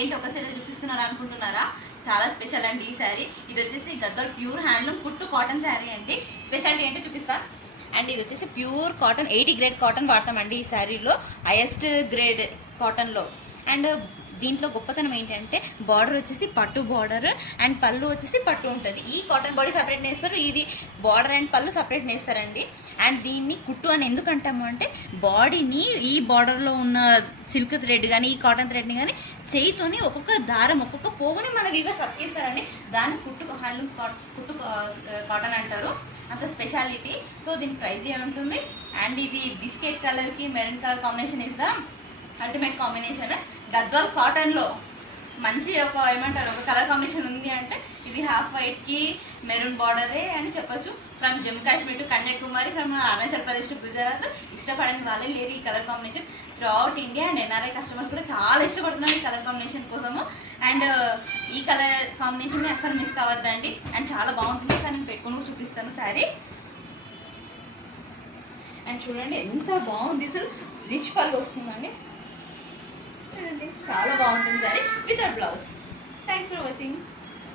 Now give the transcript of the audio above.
ఏంటి ఒక సైడ్ చూపిస్తున్నారు అనుకుంటున్నారా? చాలా స్పెషల్ అండి ఈ శారీ. ఇది వచ్చేసి గద్వాల్ ప్యూర్ హ్యాండ్లూమ్ కుట్టు కాటన్ శారీ అండి. స్పెషాలిటీ ఏంటో చూపిస్తా. అండ్ ఇది వచ్చేసి ప్యూర్ కాటన్ 80 గ్రేడ్ కాటన్ వాడతామండి ఈ శారీలో, హైయెస్ట్ గ్రేడ్ కాటన్లో. అండ్ దీంట్లో గొప్పతనం ఏంటంటే బార్డర్ వచ్చేసి పట్టు బార్డర్ అండ్ పళ్ళు వచ్చేసి పట్టు ఉంటుంది. ఈ కాటన్ బాడీ సపరేట్ నేస్తారు, ఇది బార్డర్ అండ్ పళ్ళు సపరేట్ నేస్తారండి. అండ్ దీన్ని కుట్టు అని ఎందుకు అంటాము అంటే బాడీని ఈ బార్డర్లో ఉన్న సిల్క్ థ్రెడ్ కానీ ఈ కాటన్ థ్రెడ్ని కానీ చేయితోని ఒక్కొక్క దారం ఒక్కొక్క పోగుని మనకి ఇక సర్కేస్తారండి. దాన్ని కుట్టు హ్యాండ్లూమ్ కుట్టు కాటన్ అంటారు. అంత స్పెషాలిటీ. సో దీని ప్రైస్ ఏముంటుంది? అండ్ ఇది బిస్కెట్ కలర్కి maroon colour combination is the ultimate combination. Gadwal కాటన్లో మంచి ఒక ఏమంటారు ఒక కలర్ కాంబినేషన్ ఉంది అంటే ఇది హాఫ్ వైట్కి మెరూన్ బార్డరే అని చెప్పొచ్చు. From Jammu Kashmir to Kanyakumari, from Arunachal Pradesh to Gujarat ఇష్టపడని వాళ్ళే లేరు ఈ colour combination. Through out India and NRI customers కూడా చాలా ఇష్టపడుతున్నారు ఈ కలర్ కాంబినేషన్ కోసము. అండ్ ఈ కలర్ కాంబినేషన్ అసలు మిస్ కావద్దండి. అండ్ చాలా బాగుంటుంది. సార్ నేను పెట్టుకుని కూడా చూపిస్తాను శారీ. అండ్ చూడండి ఎంత బాగుంది, అసలు రిచ్ పళ్ళు వస్తుందండి. చూడండి చాలా బాగుంటుంది sorry without blouse. Thanks for watching.